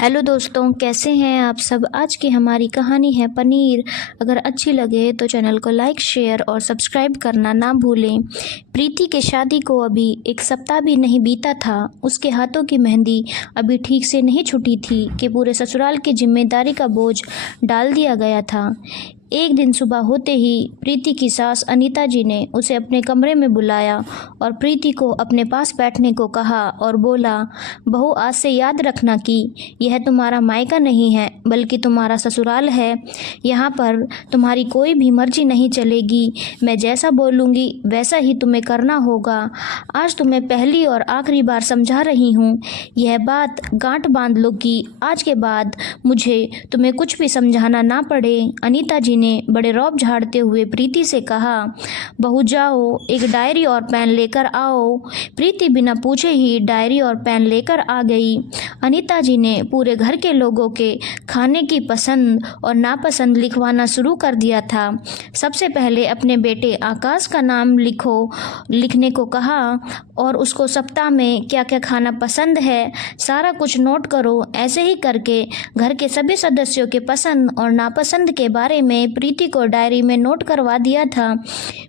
Hello दोस्तों, कैसे हैं आप सब। आज की हमारी कहानी है पनीर। अगर अच्छी लगे तो चैनल को लाइक, शेयर और सब्सक्राइब करना ना भूलें। प्रीति के शादी को अभी एक सप्ताह भी नहीं बीता था। उसके हाथों की मेहंदी अभी ठीक से नहीं छुटी थी कि पूरे ससुराल की जिम्मेदारी का बोझ डाल दिया गया था। एक दिन सुबह होते ही प्रीति की सास अनीता जी ने उसे अपने कमरे में बुलाया और प्रीति को अपने पास बैठने को कहा और बोला, बहू, आज से याद रखना कि यह तुम्हारा मायका नहीं है बल्कि तुम्हारा ससुराल है। यहाँ पर तुम्हारी कोई भी मर्जी नहीं चलेगी। मैं जैसा बोलूँगी वैसा ही तुम्हें करना होगा। आज तुम्हें पहली और आखिरी बार समझा रही हूँ। यह बात गांठ बांध लो कि आज के बाद मुझे तुम्हें कुछ भी समझाना ना पड़े। अनीता जी ने बड़े रौब झाड़ते हुए प्रीति से कहा, बहू जाओ, एक डायरी और पेन लेकर आओ। प्रीति बिना पूछे ही डायरी और पेन लेकर आ गई। अनीता जी ने पूरे घर के लोगों के खाने की पसंद और नापसंद लिखवाना शुरू कर दिया था। सबसे पहले अपने बेटे आकाश का नाम लिखने को कहा और उसको सप्ताह में क्या क्या खाना पसंद है सारा कुछ नोट करो। ऐसे ही करके घर के सभी सदस्यों के पसंद और नापसंद के बारे में प्रीति को डायरी में नोट करवा दिया था।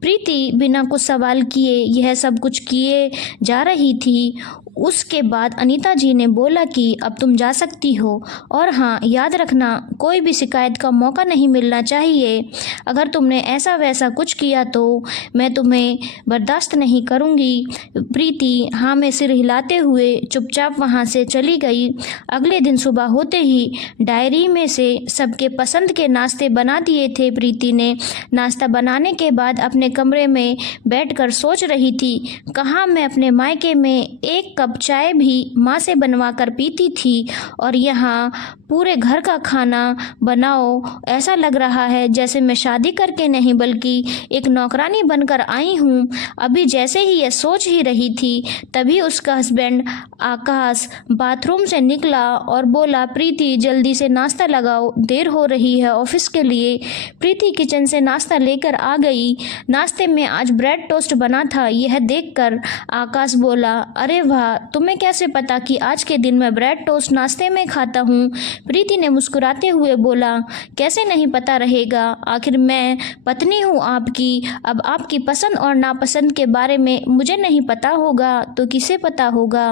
प्रीति बिना कुछ सवाल किए यह सब कुछ किए जा रही थी। उसके बाद अनीता जी ने बोला कि अब तुम जा सकती हो, और हाँ, याद रखना कोई भी शिकायत का मौका नहीं मिलना चाहिए। अगर तुमने ऐसा वैसा कुछ किया तो मैं तुम्हें बर्दाश्त नहीं करूँगी। प्रीति हाँ में सिर हिलाते हुए चुपचाप वहाँ से चली गई। अगले दिन सुबह होते ही डायरी में से सबके पसंद के नाश्ते बना दिए थे। प्रीति ने नाश्ता बनाने के बाद अपने कमरे में बैठकर सोच रही थी, कहाँ मैं अपने मायके में एक कप चाय भी माँ से बनवा कर पीती थी और यहाँ पूरे घर का खाना बनाओ। ऐसा लग रहा है जैसे मैं शादी करके नहीं बल्कि एक नौकरानी बनकर आई हूँ। अभी जैसे ही यह सोच ही रही थी तभी उसका हस्बैंड आकाश बाथरूम से निकला और बोला, प्रीति जल्दी से नाश्ता लगाओ, देर हो रही है ऑफिस के लिए। प्रीति किचन से नाश्ता लेकर आ गई। नाश्ते में आज ब्रेड टोस्ट बना था। यह देखकर आकाश बोला, अरे वाह, तुम्हें कैसे पता कि आज के दिन मैं ब्रेड टोस्ट नाश्ते में खाता हूँ। प्रीति ने मुस्कुराते हुए बोला, कैसे नहीं पता रहेगा, आखिर मैं पत्नी हूँ आपकी। अब आपकी पसंद और नापसंद के बारे में मुझे नहीं पता होगा तो किसे पता होगा।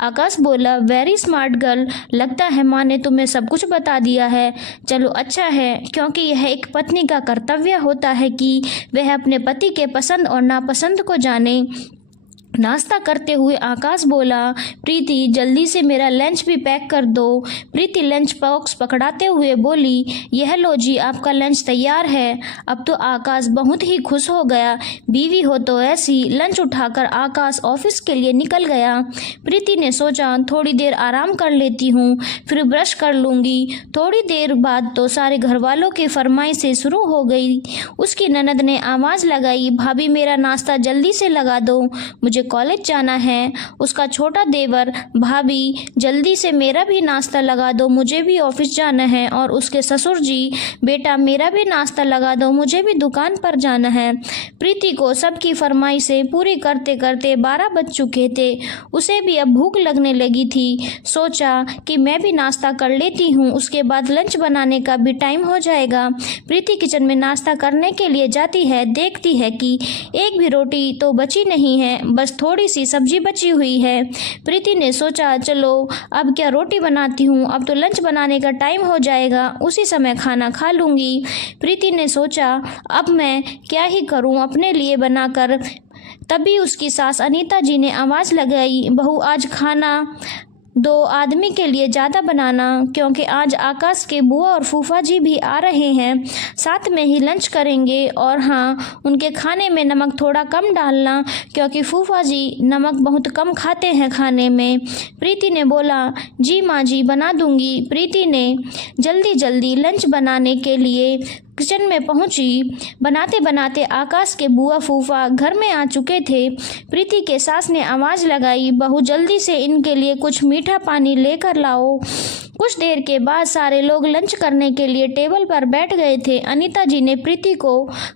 आकाश बोला, वेरी स्मार्ट गर्ल, लगता है माँ ने तुम्हें सब कुछ बता दिया है। चलो अच्छा है, क्योंकि यह एक पत्नी का कर्तव्य होता है कि वह अपने पति के पसंद और नापसंद को जाने। नाश्ता करते हुए आकाश बोला, प्रीति जल्दी से मेरा लंच भी पैक कर दो। प्रीति लंच बॉक्स पकड़ाते हुए बोली, यह लो जी, आपका लंच तैयार है। अब तो आकाश बहुत ही खुश हो गया। बीवी हो तो ऐसी। लंच उठाकर आकाश ऑफिस के लिए निकल गया। प्रीति ने सोचा, थोड़ी देर आराम कर लेती हूँ, फिर ब्रश कर लूँगी। थोड़ी देर बाद तो सारे घर वालों की फरमाइशें शुरू हो गई। उसकी ननद ने आवाज़ लगाई, भाभी मेरा नाश्ता जल्दी से लगा दो, मुझे कॉलेज जाना है। उसका छोटा देवर, भाभी जल्दी से मेरा भी नाश्ता लगा दो, मुझे भी ऑफिस जाना है। और उसके ससुर जी, बेटा मेरा भी नाश्ता लगा दो, मुझे भी दुकान पर जाना है। प्रीति को सबकी फरमाइशें पूरी करते करते 12 बज चुके थे। उसे भी अब भूख लगने लगी थी। सोचा कि मैं भी नाश्ता कर लेती हूँ, उसके बाद लंच बनाने का भी टाइम हो जाएगा। प्रीति किचन में नाश्ता करने के लिए जाती है, देखती है कि एक भी रोटी तो बची नहीं है, बस थोड़ी सी सब्जी बची हुई है। प्रीति ने सोचा, चलो अब क्या रोटी बनाती हूँ, अब तो लंच बनाने का टाइम हो जाएगा, उसी समय खाना खा लूँगी। प्रीति ने सोचा, अब मैं क्या ही करूँ अपने लिए बनाकर। तभी उसकी सास अनीता जी ने आवाज़ लगाई, बहू आज खाना 2 आदमी के लिए ज़्यादा बनाना, क्योंकि आज आकाश के बुआ और फूफा जी भी आ रहे हैं, साथ में ही लंच करेंगे। और हाँ, उनके खाने में नमक थोड़ा कम डालना, क्योंकि फूफा जी नमक बहुत कम खाते हैं खाने में। प्रीति ने बोला, जी माँ जी, बना दूंगी। प्रीति ने जल्दी जल्दी लंच बनाने के लिए किचन में पहुंची। बनाते बनाते आकाश के बुआ फूफा घर में आ चुके थे। प्रीति के सास ने आवाज़ लगाई, बहू जल्दी से इनके लिए कुछ मीठा पानी लेकर लाओ। कुछ देर के बाद सारे लोग लंच करने के लिए टेबल पर बैठ गए थे। अनीता जी ने प्रीति को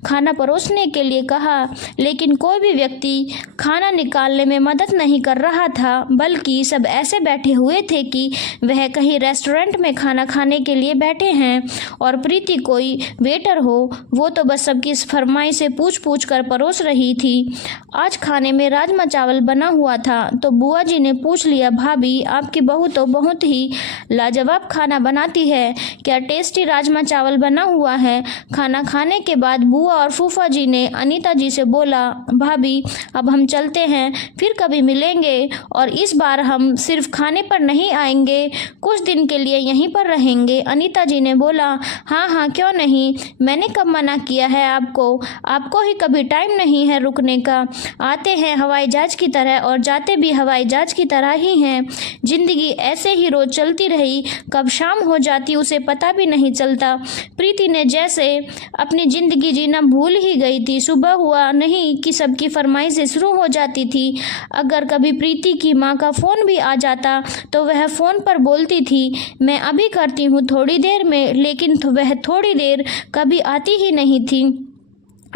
खाना परोसने के लिए कहा, लेकिन कोई भी व्यक्ति खाना निकालने में मदद नहीं कर रहा था, बल्कि सब ऐसे बैठे हुए थे कि वह कहीं रेस्टोरेंट में खाना खाने के लिए बैठे हैं और प्रीति कोई वेटर हो। वो तो बस सबकी इस फरमाइश से पूछ कर परोस रही थी। आज खाने में राजमा चावल बना हुआ था तो बुआ जी ने पूछ लिया, भाभी आपकी बहू तो बहुत ही लाजवाब खाना बनाती है, क्या टेस्टी राजमा चावल बना हुआ है। खाना खाने के बाद बुआ और फूफा जी ने अनीता जी से बोला, भाभी अब हम चलते हैं, फिर कभी मिलेंगे और इस बार हम सिर्फ खाने पर नहीं आएंगे, कुछ दिन के लिए यहीं पर रहेंगे। अनीता जी ने बोला, हाँ हाँ क्यों नहीं, मैंने कब मना किया है आपको ही कभी टाइम नहीं है रुकने का। आते हैं हवाई जहाज की तरह और जाते भी हवाई जहाज की तरह ही हैं। जिंदगी ऐसे ही रोज चलती रही, कब शाम हो जाती उसे पता भी नहीं चलता। प्रीति ने जैसे अपनी जिंदगी जीना भूल ही गई थी। सुबह हुआ नहीं कि सबकी फरमाइशें शुरू हो जाती थी। अगर कभी प्रीति की माँ का फ़ोन भी आ जाता तो वह फ़ोन पर बोलती थी, मैं अभी करती हूँ थोड़ी देर में, लेकिन वह थोड़ी देर कभी आती ही नहीं थी।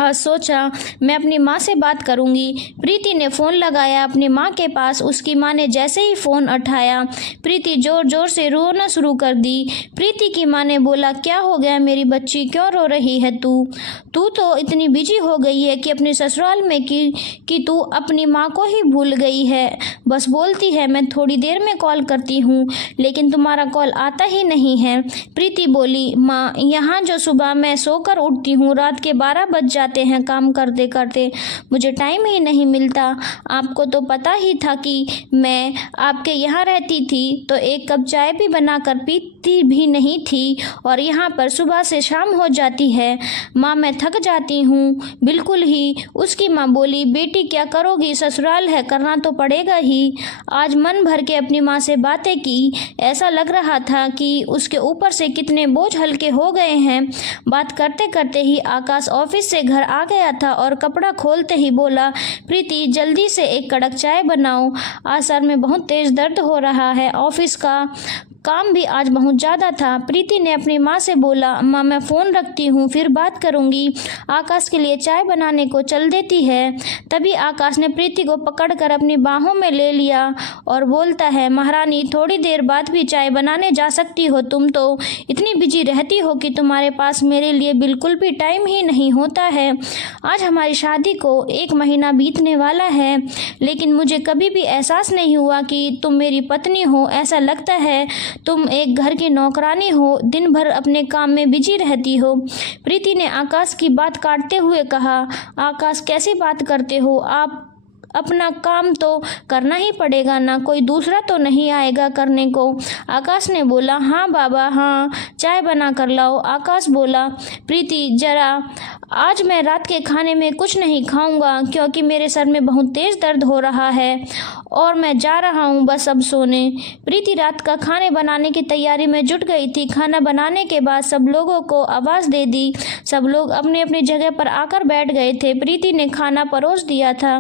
आज सोचा मैं अपनी माँ से बात करूंगी। प्रीति ने फ़ोन लगाया अपनी माँ के पास। उसकी माँ ने जैसे ही फ़ोन उठाया, प्रीति ज़ोर ज़ोर से रोना शुरू कर दी। प्रीति की माँ ने बोला, क्या हो गया मेरी बच्ची, क्यों रो रही है तू तो इतनी बिजी हो गई है कि अपने ससुराल में कि तू अपनी माँ को ही भूल गई है। बस बोलती है मैं थोड़ी देर में कॉल करती हूँ, लेकिन तुम्हारा कॉल आता ही नहीं है। प्रीति बोली, माँ यहाँ जो सुबह मैं सोकर उठती हूँ रात के 12 बज जाते हैं काम करते करते, मुझे टाइम ही नहीं मिलता। आपको तो पता ही था कि मैं आपके यहाँ रहती थी तो एक कप चाय भी बनाकर पीती भी नहीं थी, और यहाँ पर सुबह से शाम हो जाती है। माँ मैं थक जाती हूँ बिल्कुल ही। उसकी माँ बोली, बेटी क्या करोगी, ससुराल है, करना तो पड़ेगा ही। आज मन भर के अपनी माँ से बातें की, ऐसा लग रहा था कि उसके ऊपर से कितने बोझ हल्के हो गए हैं। बात करते करते ही आकाश ऑफिस से घर आ गया था और कपड़ा खोलते ही बोला, प्रीति जल्दी से एक कड़क चाय बनाओ, आज सर में बहुत तेज दर्द हो रहा है, ऑफिस का काम भी आज बहुत ज़्यादा था। प्रीति ने अपनी माँ से बोला, माँ मैं फ़ोन रखती हूँ, फिर बात करूँगी। आकाश के लिए चाय बनाने को चल देती है। तभी आकाश ने प्रीति को पकड़कर अपनी बाहों में ले लिया और बोलता है, महारानी थोड़ी देर बाद भी चाय बनाने जा सकती हो, तुम तो इतनी बिजी रहती हो कि तुम्हारे पास मेरे लिए बिल्कुल भी टाइम ही नहीं होता है। आज हमारी शादी को 1 महीना बीतने वाला है, लेकिन मुझे कभी भी एहसास नहीं हुआ कि तुम मेरी पत्नी हो। ऐसा लगता है तुम एक घर की नौकरानी हो, दिन भर अपने काम में बिजी रहती हो। प्रीति ने आकाश की बात काटते हुए कहा, आकाश कैसी बात करते हो आप, अपना काम तो करना ही पड़ेगा ना, कोई दूसरा तो नहीं आएगा करने को। आकाश ने बोला, हाँ बाबा हाँ, चाय बना कर लाओ। आकाश बोला, प्रीति जरा आज मैं रात के खाने में कुछ नहीं खाऊंगा क्योंकि मेरे सर में बहुत तेज़ दर्द हो रहा है और मैं जा रहा हूँ बस अब सोने। प्रीति रात का खाने बनाने की तैयारी में जुट गई थी। खाना बनाने के बाद सब लोगों को आवाज़ दे दी। सब लोग अपने अपनी जगह पर आकर बैठ गए थे। प्रीति ने खाना परोस दिया था।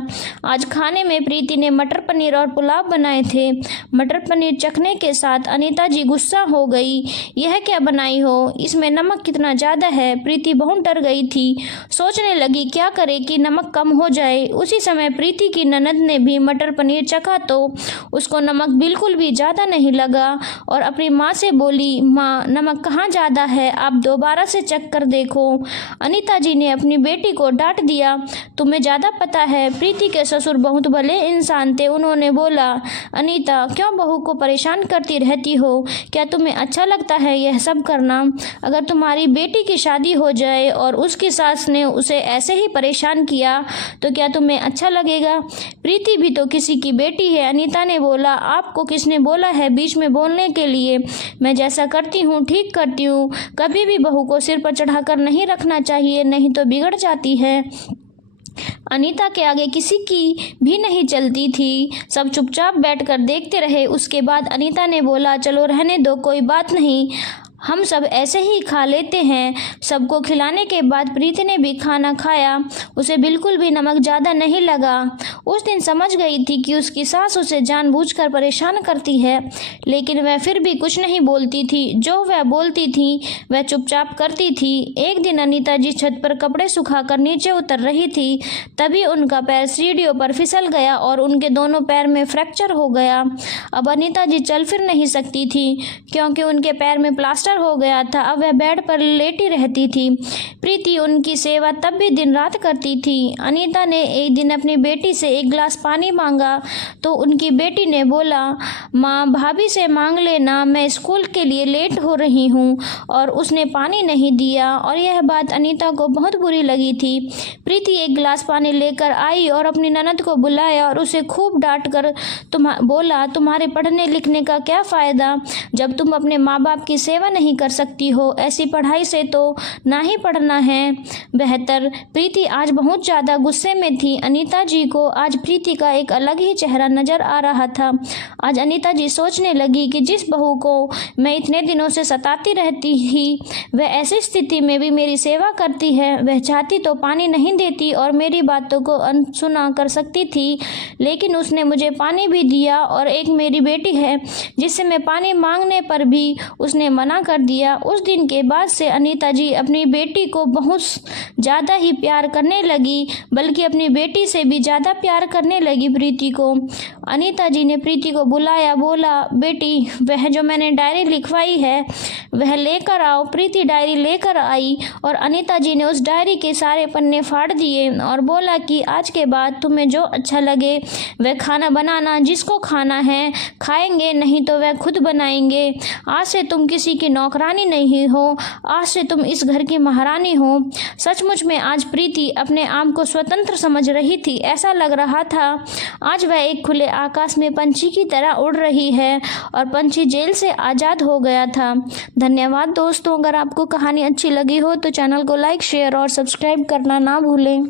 आज खाने में प्रीति ने मटर पनीर और पुलाव बनाए थे। मटर पनीर चखने के साथ अनीता जी गुस्सा हो गई, यह क्या बनाई हो, इसमें नमक कितना ज़्यादा है। प्रीति बहुत डर गई थी, सोचने लगी क्या करे कि नमक कम हो जाए। उसी समय प्रीति की ननद ने भी मटर पनीर चखा तो उसको नमक बिल्कुल भी ज़्यादा नहीं लगा और अपनी माँ से बोली, माँ नमक कहाँ ज़्यादा है, आप दोबारा से चख कर देखो। अनीता जी ने अपनी बेटी को डांट दिया, तुम्हें ज़्यादा पता है। प्रीति के ससुर बहुत भले इंसान थे। उन्होंने बोला, अनीता क्यों बहू को परेशान करती रहती हो, क्या तुम्हें अच्छा लगता है यह सब करना? अगर तुम्हारी बेटी की शादी हो जाए और उसकी सास ने उसे ऐसे ही परेशान किया तो क्या तुम्हें अच्छा लगेगा? प्रीति भी तो किसी की बेटी है। अनीता ने बोला, आपको किसने बोला है बीच में बोलने के लिए? मैं जैसा करती हूँ ठीक करती हूँ, कभी भी बहू को सिर पर चढ़ाकर नहीं रखना चाहिए, नहीं तो बिगड़ जाती है। अनीता के आगे किसी की भी नहीं चलती थी। सब चुपचाप बैठकर देखते रहे। उसके बाद अनीता ने बोला, चलो रहने दो, कोई बात नहीं, हम सब ऐसे ही खा लेते हैं। सबको खिलाने के बाद प्रीति ने भी खाना खाया। उसे बिल्कुल भी नमक ज़्यादा नहीं लगा। उस दिन समझ गई थी कि उसकी सास उसे जानबूझकर परेशान करती है, लेकिन वह फिर भी कुछ नहीं बोलती थी। जो वह बोलती थी वह चुपचाप करती थी। एक दिन अनीता जी छत पर कपड़े सुखाकर नीचे उतर रही थी, तभी उनका पैर सीढ़ियों पर फिसल गया और उनके दोनों पैर में फ्रैक्चर हो गया। अब अनीता जी चल फिर नहीं सकती थी क्योंकि उनके पैर में प्लास्टर हो गया था। अब वह बेड पर लेटी रहती थी। प्रीति उनकी सेवा तब भी दिन रात करती थी। अनीता ने एक दिन अपनी बेटी से एक गिलास पानी मांगा तो उनकी बेटी ने बोला, माँ भाभी से मांग लेना, मैं स्कूल के लिए लेट हो रही हूँ, और उसने पानी नहीं दिया। और यह बात अनीता को बहुत बुरी लगी थी। प्रीति एक गिलास पानी लेकर आई और अपनी ननद को बुलाया और उसे खूब डांट कर बोला, तुम्हारे पढ़ने लिखने का क्या फ़ायदा जब तुम अपने माँ बाप की सेवा नहीं कर सकती हो। ऐसी पढ़ाई से तो ना ही पढ़ना है बेहतर। प्रीति आज बहुत ज़्यादा गुस्से में थी। अनीता जी को आज प्रीति का एक अलग ही चेहरा नजर आ रहा था। आज अनीता जी सोचने लगी कि जिस बहू को मैं इतने दिनों से सताती रहती थी, वह ऐसी स्थिति में भी मेरी सेवा करती है। वह चाहती तो पानी नहीं देती और मेरी बातों को अनसुना कर सकती थी, लेकिन उसने मुझे पानी भी दिया। और एक मेरी बेटी है जिससे मैं पानी मांगने पर भी उसने मना कर दिया। उस दिन के बाद से अनीता जी अपनी बेटी को बहुत ज़्यादा ही प्यार करने लगी, बल्कि अपनी बेटी से भी ज़्यादा प्यार करने लगी प्रीति को। अनीता जी ने प्रीति को बुलाया, बोला, बेटी वह जो मैंने डायरी लिखवाई है वह लेकर आओ। प्रीति डायरी लेकर आई और अनीता जी ने उस डायरी के सारे पन्ने फाड़ दिए और बोला कि आज के बाद तुम्हें जो अच्छा लगे वह खाना बनाना, जिसको खाना है खाएंगे, नहीं तो वह खुद बनाएंगे। आज से तुम किसी की नौकरानी नहीं हो, आज से तुम इस घर की महारानी हो। सचमुच में आज प्रीति अपने आप को स्वतंत्र समझ रही थी। ऐसा लग रहा था आज वह एक खुले आकाश में पंछी की तरह उड़ रही है और पंछी जेल से आज़ाद हो गया था। धन्यवाद दोस्तों। अगर आपको कहानी अच्छी लगी हो तो चैनल को लाइक, शेयर और सब्सक्राइब करना ना भूलें।